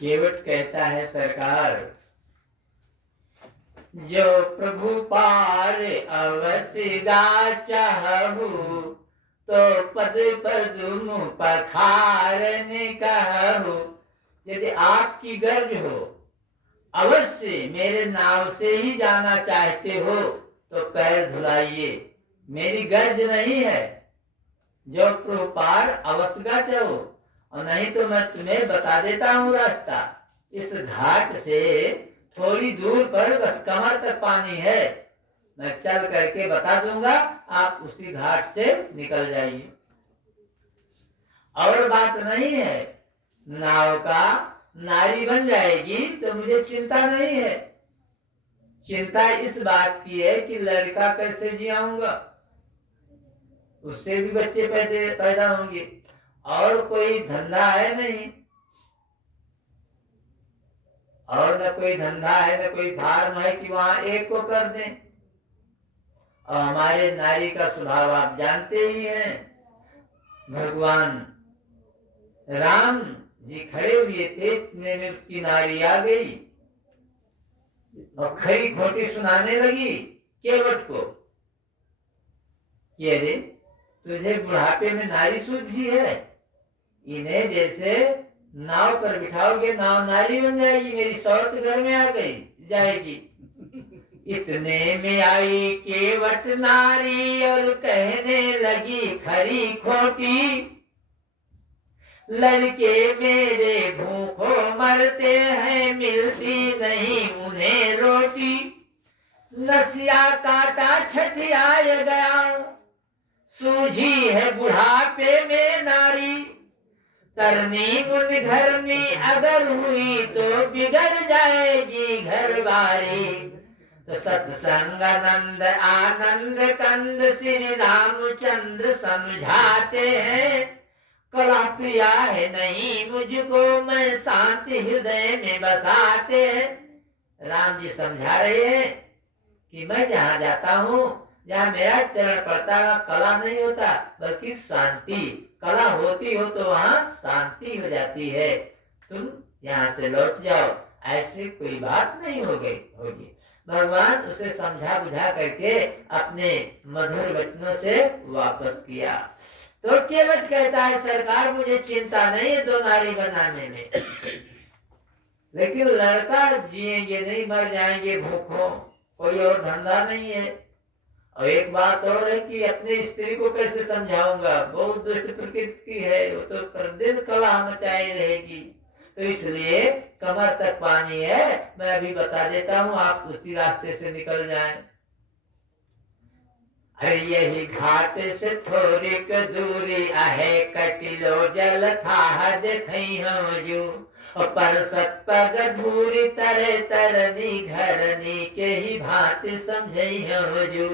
केवट कहता है सरकार, जो प्रभु पार अवश्य गा चाहू, तो पद पदुम पखारन कहू। यदि आपकी गर्ज हो, अवश्य मेरे नाव से ही जाना चाहते हो, तो पैर धुलाइए। मेरी गर्ज नहीं है, जो प्रभु पार अवश्य गा चाहो, और नहीं तो मैं तुम्हें बता देता हूँ रास्ता। इस घाट से थोड़ी दूर पर बस कमर तक पानी है, मैं चल करके बता दूंगा, आप उसी घाट से निकल जाइए। और बात नहीं है, नाव का नारी बन जाएगी तो मुझे चिंता नहीं है। चिंता इस बात की है कि लड़का कैसे जियाऊंगा, उससे भी बच्चे पैदा होंगे, और कोई धंधा है नहीं, और न कोई धंधा है, न कोई फार्म है कि वहां एक को कर दें। और हमारे नारी का स्वभाव आप जानते ही हैं। भगवान राम जी खड़े हुए थे, इतने में उसकी नारी आ गई और खरी खोटी सुनाने लगी केवट को कि अरे तुझे बुढ़ापे में नारी सूझी है, इन्हें जैसे नाव पर बिठाओगे नाव नारी बन जाएगी, मेरी शौत घर में आ गई जाएगी। इतने में आई केवट नारी और कहने लगी खरी खोटी, लड़के मेरे भूखों मरते हैं, मिलती नहीं उन्हें रोटी। नसिया काटा छठियाय गया, सूझी है बुढ़ापे में नारी। तरनी मुन घरनी अगर हुई तो बिगड़ जाएगी घरवारी। तो सत्संग नंद आनंद कंद श्री रामचंद्र समझाते हैं, कला प्रिया है नहीं मुझको, मैं शांति हृदय में बसाते हैं। राम जी समझा रहे हैं कि मैं जहाँ जाता हूँ, जहाँ मेरा चरण पड़ता है, कला नहीं होता बल्कि शांति। कला होती हो तो वहाँ शांति हो जाती है। तुम यहाँ से लौट जाओ, ऐसी कोई बात नहीं होगी। भगवान उसे समझा बुझा करके अपने मधुर वचनों से वापस किया। तो केवट कहता है सरकार मुझे चिंता नहीं है दो नारी बनाने में, लेकिन लड़का जिएंगे नहीं, मर जाएंगे भूखों, कोई और धंधा नहीं है। और एक बात और है कि अपनी स्त्री को कैसे समझाऊंगा, बहुत दुष्ट प्रकृति की है, वो तो प्रतिदिन कलह मचाई रहेगी। तो इसलिए कमर तक पानी है, मैं अभी बता देता हूँ, आप उसी रास्ते से निकल जाएं। अरे यही घाट से थोड़ी दूरी आहे, कटिलो जल था देखई हम जो, और पर सत्पग धूरी तरे तरनी घरनी के ही भांति समझई हम जो।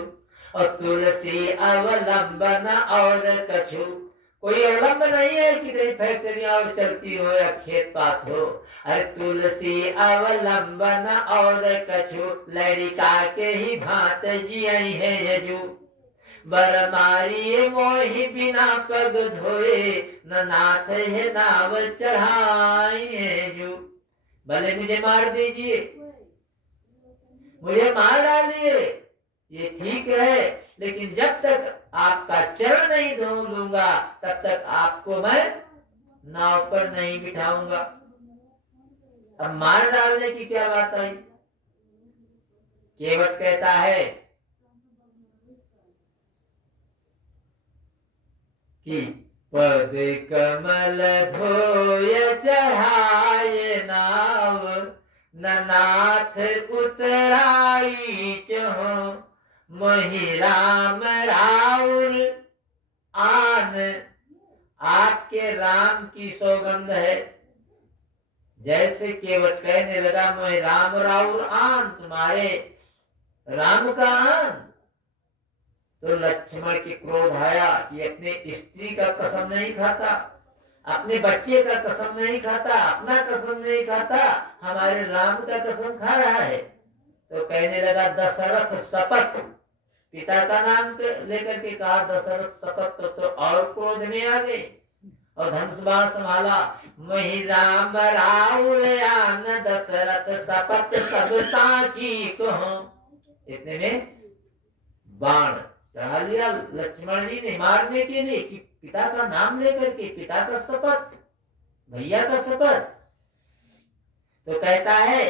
और तुलसी अवलंबन और कछु, कोई अवलंब नहीं है कि कहीं फैक्ट्रियां और चलती हो या खेत पात हो। अरे तुलसी अवलंबन और कछु, लड़का के ही भांत जियई है यजू। बर मारिए मोहि बिना पग धोए, न नाथ है नाव चढ़ाइए जो। भले मुझे मार दीजिए, मुझे मार डालिए, ये ठीक है, लेकिन जब तक आपका चरण नहीं धो लूंगा तब तक आपको मैं नाव पर नहीं बिठाऊंगा। अब मार डालने की क्या बात आई? केवट कहता है कि पद कमल धोय चढ़ाए नाव, न नाथ उतराई चहो, मोहि राम राउर आन। आपके राम की सौगंध है। जैसे केवट कहने लगा मोहि राम राउर आन, तुम्हारे राम का आन, तो लक्ष्मण की क्रोध आया कि अपने स्त्री का कसम नहीं खाता, अपने बच्चे का कसम नहीं खाता, अपना कसम नहीं खाता, हमारे राम का कसम खा रहा है। तो कहने लगा दशरथ शपथ, पिता का नाम लेकर के कहा दशरथ शपथ, तो और क्रोध में आ गए। और धनुष बाण संभाला। वही राम राउर आन दशरथ सपत सब साची कहो। इतने में बाण चढ़ा लिया लक्ष्मण जी ने मारने के लिए, कि पिता का नाम लेकर के, पिता का शपथ, भैया का शपथ। तो कहता है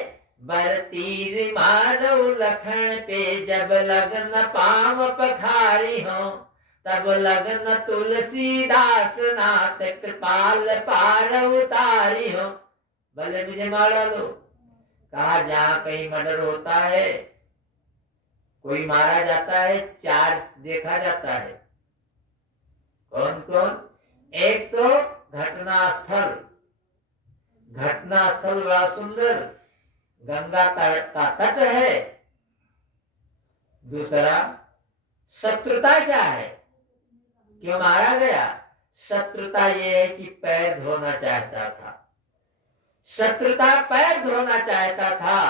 बर तीर मारो लखन पे, जब लगन पाव पखारी हो, तब लगन तुलसीदास नाथ कृपाल पार उतारी हो। भले मुझे मारा लो। कहा जहां कहीं मर्डर होता है, कोई मारा जाता है, चार देखा जाता है। कौन कौन? एक तो घटनास्थल, घटनास्थल बड़ा सुंदर गंगा का तट है। दूसरा शत्रुता क्या है, क्यों मारा गया? शत्रुता ये है कि पैर धोना चाहता था, शत्रुता पैर धोना चाहता था।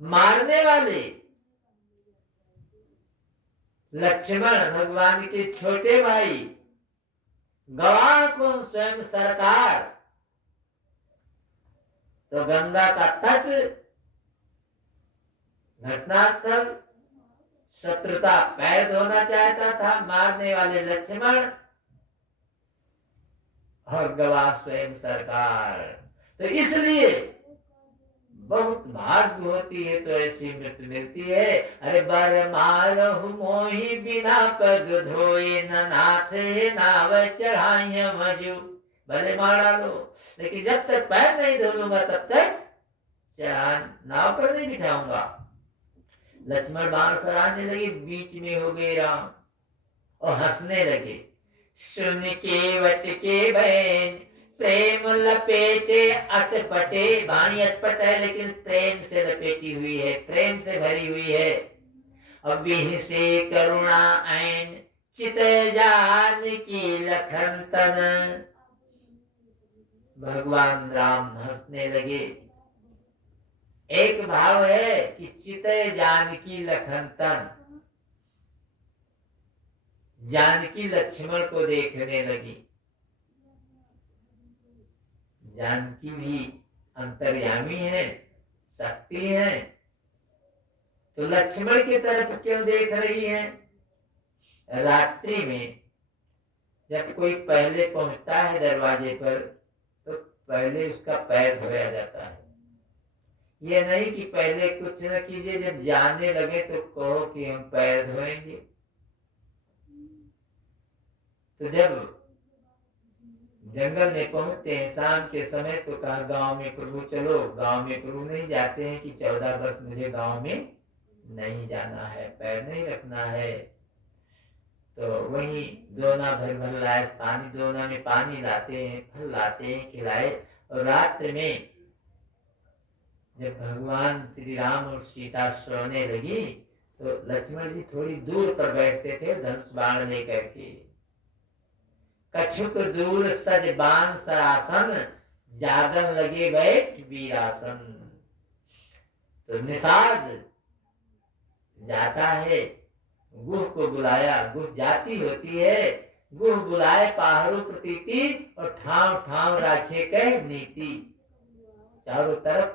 मारने वाले लक्ष्मण भगवान के छोटे भाई, गवाह कौन? स्वयं सरकार। तो गंगा का तट, घटनास्थल, शत्रुता पैर धोना चाहता था, मारने वाले लक्ष्मण, और गवाह स्वयं सरकार। तो इसलिए बहुत भाग्य होती है तो ऐसी मृत्यु मिलती है। अरे बर मारहु मोहि बिना पग धोए, न नाथ नाव चढ़ाई मजू। भले मार डालो, लेकिन जब तक पैर नहीं धो लूंगा तब तक चढ़ा नाव पर नहीं बिठाऊंगा। लक्ष्मण बाण सराहने लगे, बीच में हो गए राम और हंसने लगे। सुन के वट के बहन प्रेम लपेटे अटपटे। वाणी अटपट है लेकिन प्रेम से लपेटी हुई है, प्रेम से भरी हुई है। अब से करुणा ऐन चित जान की लखन तन। भगवान राम हंसने लगे। एक भाव है कि चित जानकी लखन तन, जानकी लक्ष्मण को देखने लगी। जानकी भी अंतर्यामी है, शक्ति है, तो लक्ष्मण की तरफ क्यों देख रही है? रात्रि में जब कोई पहले पहुंचता है दरवाजे पर तो पहले उसका पैर धोया जाता है। ये नहीं कि पहले कुछ न कीजिए, जब जाने लगे तो कहो कि हम पैर धोएंगे। तो जब जंगल में पहुंचते हैं शाम के समय तो कहा गांव में प्रभु चलो। गांव में प्रभु नहीं जाते हैं कि 14 वर्ष मुझे गांव में नहीं जाना है, पैर नहीं रखना है। तो वही दोना भर भर लाए पानी, दोना में पानी लाते हैं, फल लाते हैं, खिलाए। और रात्र में जब भगवान श्री राम और सीता सोने लगी तो लक्ष्मण जी थोड़ी दूर पर बैठते थे धनुष बाण लेकर के। कछुक दूर सज बान सरासन, जागन लगे बैठ वीरासन। तो निषाद जाता है, गुह को बुलाया, गुह जाती होती है, गुह बुलाए पाहरू प्रतीति, और ठाव ठाव राखे कह नीति। चारों तरफ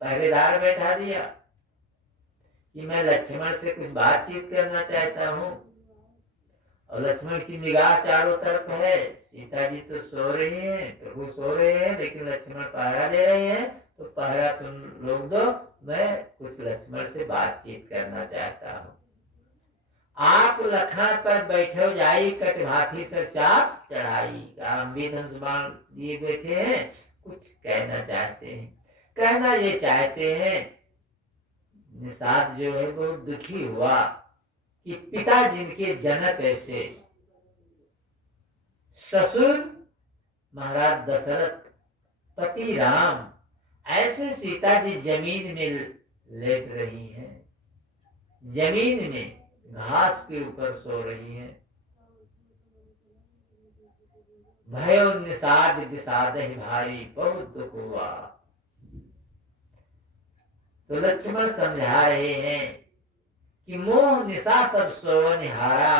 पहरेदार बैठा दिया कि मैं लक्ष्मण से कुछ बातचीत करना चाहता हूँ। और लक्ष्मण की निगाह चारों तरफ है। सीता जी तो सो रही हैं, प्रभु सो रहे हैं, लेकिन लक्ष्मण पहरा दे रहे हैं। तो पहरा तुम लोग दो, मैं कुछ लक्ष्मण से बातचीत करना चाहता हूँ। आप लखन पर बैठो जाई, कटभाथी सर चाप चढ़ाई। गंभीर धनुष बाण लिए बैठे हैं, कुछ कहना चाहते हैं। कहना ये चाहते हैं, निषाद जो है वो दुखी हुआ कि पिता जिनके जनक ऐसे, ससुर महाराज दशरथ, पति राम, ऐसे सीता जी जमीन में लेट रही हैं, जमीन में घास के ऊपर सो रही हैं। भयो निषाद विषाद भारी, बहुत दुख हुआ। तो लक्ष्मण समझा रहे हैं कि मोह निशा सब सोवन हारा,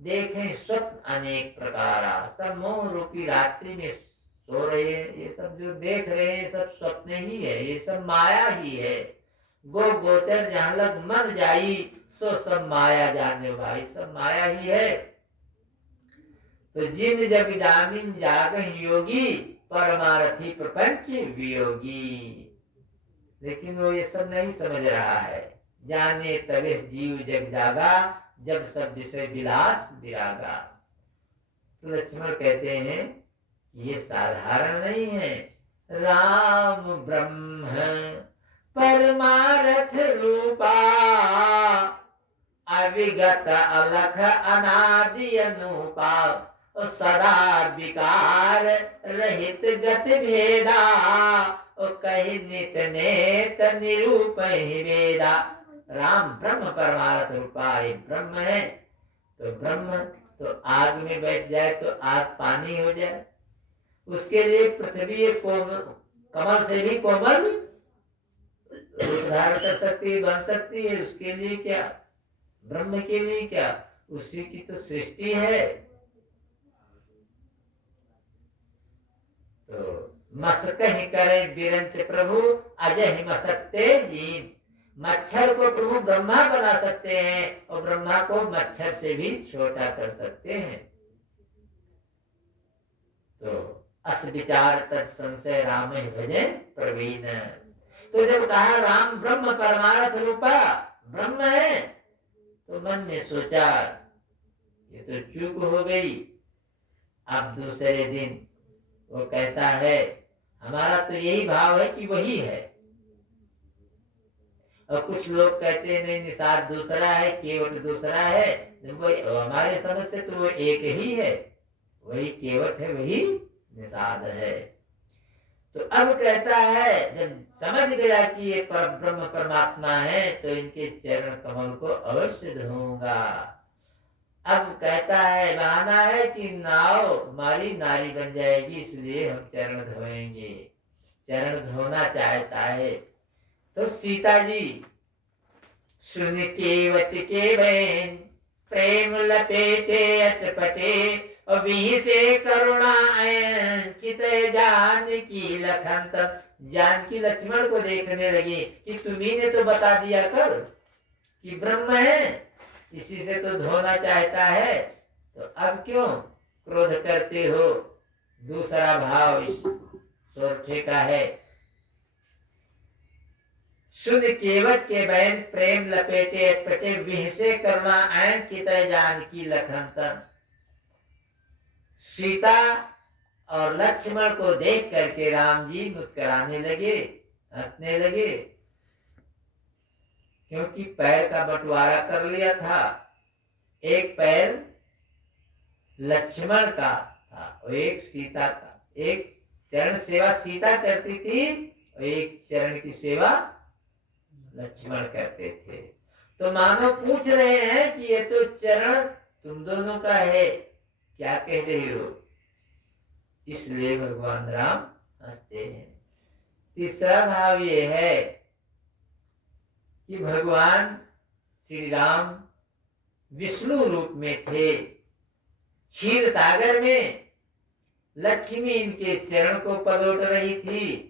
देखें स्वप्न अनेक प्रकारा, सब मोह रूपी रात्रि में सो रहे हैं। ये सब जो देख रहे हैं सब स्वप्न ही है, ये सब माया ही है। गो गोचर जहाँ लग मन जाई, सो सब माया जाने भाई, सब माया ही है। तो जिन जग जामिन जागह योगी, परमारथी प्रपंच वियोगी। लेकिन वो ये सब नहीं समझ रहा है। जाने तबे जीव जग जागा, जब सब विषय विलास विरागा। तो लक्ष्मण कहते हैं ये साधारण नहीं है। राम ब्रह्म परमारथ रूपा, अविगत अलख अनादि अनुपा, सदा विकार रहित गति भेदा, कही नित नेत निरूप वेदा। राम ब्रह्म परमार्थ रूपा, ये ब्रह्म है। तो ब्रह्म तो आग में बैठ जाए तो आग पानी हो जाए, उसके लिए पृथ्वी कमल से भी कोमल धारण कर सकती है, बन सकती है। उसके लिए क्या, ब्रह्म के लिए क्या, उसी की तो सृष्टि है। तो मस्क ही करे बिरंच प्रभु, अजय मसकते हीन। मच्छर को प्रभु ब्रह्मा बना सकते हैं और ब्रह्मा को मच्छर से भी छोटा कर सकते हैं। तो अस विचार तत् संशय राम ही भजे प्रवीण। तो जब कहा राम ब्रह्म परमार्थ रूपा, ब्रह्म है, तो मन ने सोचा ये तो चूक हो गई। अब दूसरे दिन वो कहता है हमारा तो यही भाव है कि वही है। और कुछ लोग कहते हैं नहीं, निषाद दूसरा है, केवट दूसरा है। वो हमारे समझ से तो वो एक ही है, वही केवट है, वही निषाद है। तो अब कहता है जब समझ गया कि ये ब्रह्म परमात्मा है, तो इनके चरण कमल को अवश्य धोऊंगा। अब कहता है बहाना है कि नाव हमारी नारी बन जाएगी, इसलिए हम चरण धोएंगे। चरण धोना चाहता है। तो सीता जी सुन केवट के बहन, प्रेम लपेटे अटपटे, और वहीं से करुणा चित जानकी लखन। तब जानकी लक्ष्मण को देखने लगी कि तुम्ही ने तो बता दिया कल कि ब्रह्म है, इसी से तो धोना चाहता है, तो अब क्यों क्रोध करते हो। दूसरा भाव इस सोरठे का है। शुद्ध केवट के बहन, प्रेम लपेटे अटपटे, विहसे करुणा ऐन चितय जानकी लखन तन। सीता और लक्ष्मण को देख करके राम जी मुस्कुराने लगे, हंसने लगे, क्योंकि पैर का बंटवारा कर लिया था। एक पैर लक्ष्मण का था और एक सीता का। एक चरण सेवा सीता करती थी और एक चरण की सेवा लक्ष्मण करते थे। तो मानो पूछ रहे हैं कि ये तो चरण तुम दोनों का है, क्या कह रही हो। इसलिए भगवान राम हंसते हैं। तीसरा भाव ये है कि भगवान श्री राम विष्णु रूप में थे। क्षीर सागर में लक्ष्मी इनके चरण को पलोट रही थी।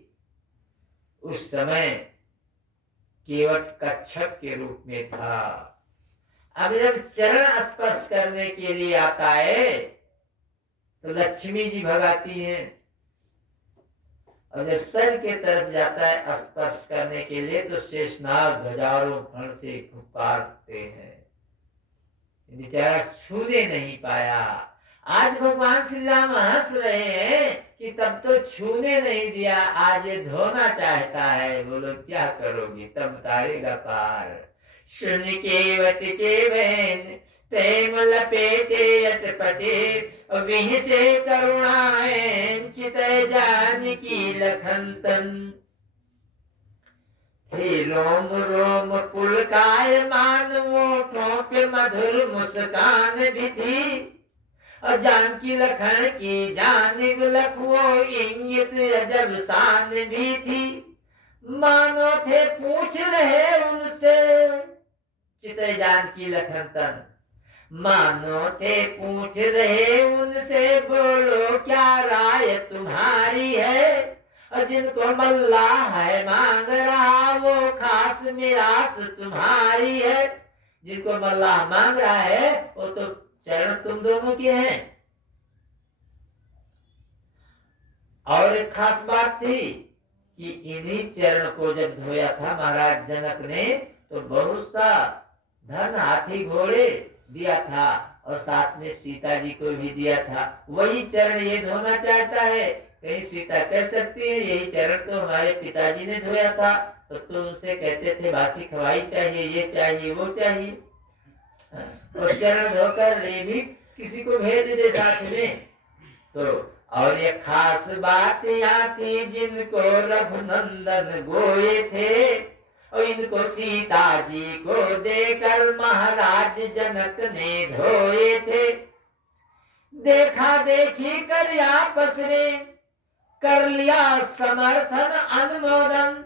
उस समय केवट कच्छप के रूप में था। अब जब चरण स्पर्श करने के लिए आता है तो लक्ष्मी जी भगाती हैं, और जब सर के तरफ जाता है स्पर्श करने के लिए तो शेषनाग हजारों फण से फुफकारते हैं। बेचारा छूने नहीं पाया। आज भगवान श्री राम हंस रहे हैं कि तब तो छूने नहीं दिया, आज ये धोना चाहता है। बोलो क्या करोगी, तब तारेगा पार। सुन केवट के बहन, प्रेम लपेटे अटपटे, विहि से करुणाएं चितय जानकी लखन तन। थे रोम रोम पुलकायमान, ओठों पे मधुर मुस्कान भी थी, और जानकी लखन की जानिब लखो इंगित अजब शान भी थी। मानो थे पूछ रहे उनसे चितय जानकी लखन तन, मानो थे पूछ रहे उनसे, बोलो क्या राय तुम्हारी है। और जिनको मल्लाह है मांग रहा, वो खास मिरास तुम्हारी है। जिनको मल्लाह मांग रहा है वो तो चरण तुम दोनों के हैं। और एक खास बात थी कि इन्हीं चरण को जब धोया था महाराज जनक ने, तो बहुत सा धन हाथी घोड़े दिया था और साथ में सीता जी को भी दिया था। वही चरण ये धोना चाहता है। कहीं सीता कह सकती है यही चरण तो हमारे पिताजी ने धोया था, तो तुम उनसे कहते थे बासी खवाई चाहिए, ये चाहिए, वो चाहिए। और चरण धोकर ये भी किसी को भेज दे साथ में। तो और ये खास बात यहाँ थी, जिनको रघुनंदन गोए थे, और इनको सीता जी को देकर महाराज जनक ने धोए थे। देखा देखी कर आपस में कर लिया समर्थन अनुमोदन,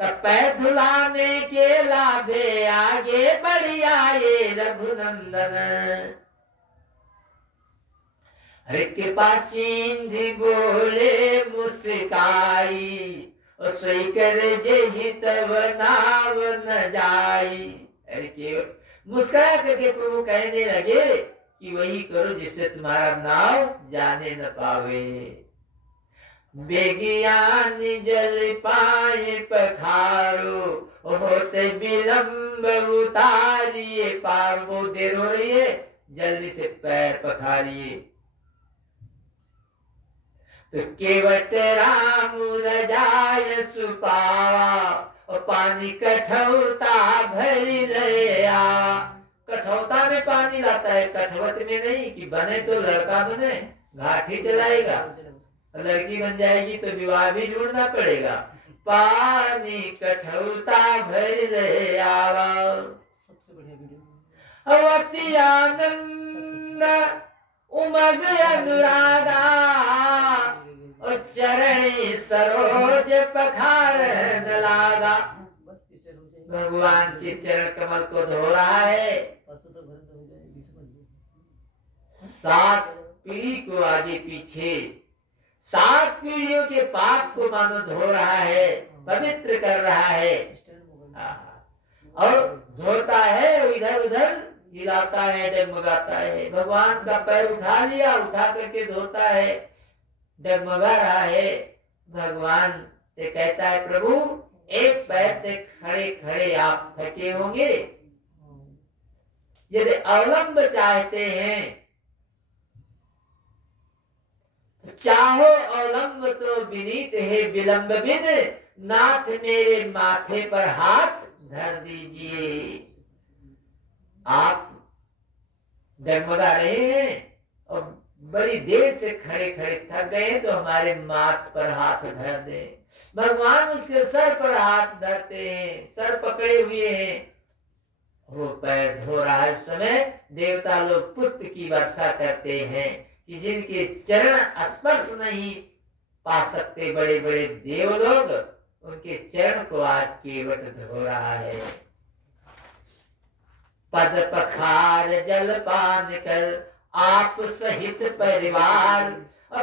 तब पैर धुलाने के लाभे आगे बढ़ आए रघुनंदन। अरे कृपा सिंधु बोले मुस्काई, और सोई कर जेहि तब नाव न जाई। अरे मुस्कुरा करके प्रभु कहने लगे कि वही करो जिससे तुम्हारा नाव जाने न पावे। बेगियान जल पाए पखारो, होते विलंब उतारिए पार। वो देर हो रही है, जल्दी से पैर पखारिए। तो केवट राम रजाय सुपावा, और पानी कठौता भरी लया। कठौता में पानी लाता है, कठवत में नहीं कि बने तो लड़का बने, घाटी चलाएगा, लड़की बन जाएगी तो विवाह भी ढूंढना पड़ेगा। पानी कठौता भरी लया। अवति आनंद उमग अनुरागा, और चरण सरोज पखार न लागा। भगवान के चरण कमल को धो रहा है। 7 पीढ़ी को आगे पीछे, 7 पीढ़ियों के पाप को मानो धो रहा है, पवित्र कर रहा है। और धोता है, इधर उधर हिलाता है, डगमगाता है। भगवान का पैर उठा लिया, उठा करके धोता है, डगमगा रहा है। भगवान से कहता है प्रभु एक पैर से खड़े खड़े आप थके होंगे, यदि अवलंब चाहते हैं तो चाहो अवलंब, तो विनीत है विलंब बिन, नाथ मेरे माथे पर हाथ धर दीजिए। आप डगमगा रहे हैं और बड़ी देर से खड़े खड़े थक गए, तो हमारे माथ पर हाथ धर दे। भगवान उसके सर पर हाथ धरते हैं, सर पकड़े हुए हैं। वो पैर धो रहा है समय देवता लोग पुष्प की वर्षा करते हैं कि जिनके चरण स्पर्श नहीं पा सकते बड़े बड़े देव लोग, उनके चरण को आज केवट धो रहा है। पद पखार जल पान कर आप सहित परिवार,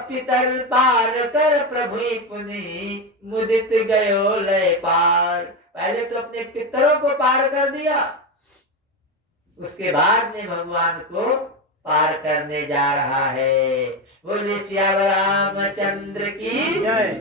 पितर पार कर प्रभु पुनि मुदित गयो लय पार। पहले तो अपने पितरों को पार कर दिया, उसके बाद में भगवान को पार करने जा रहा है। बोले श्याम रामचंद्र की जय।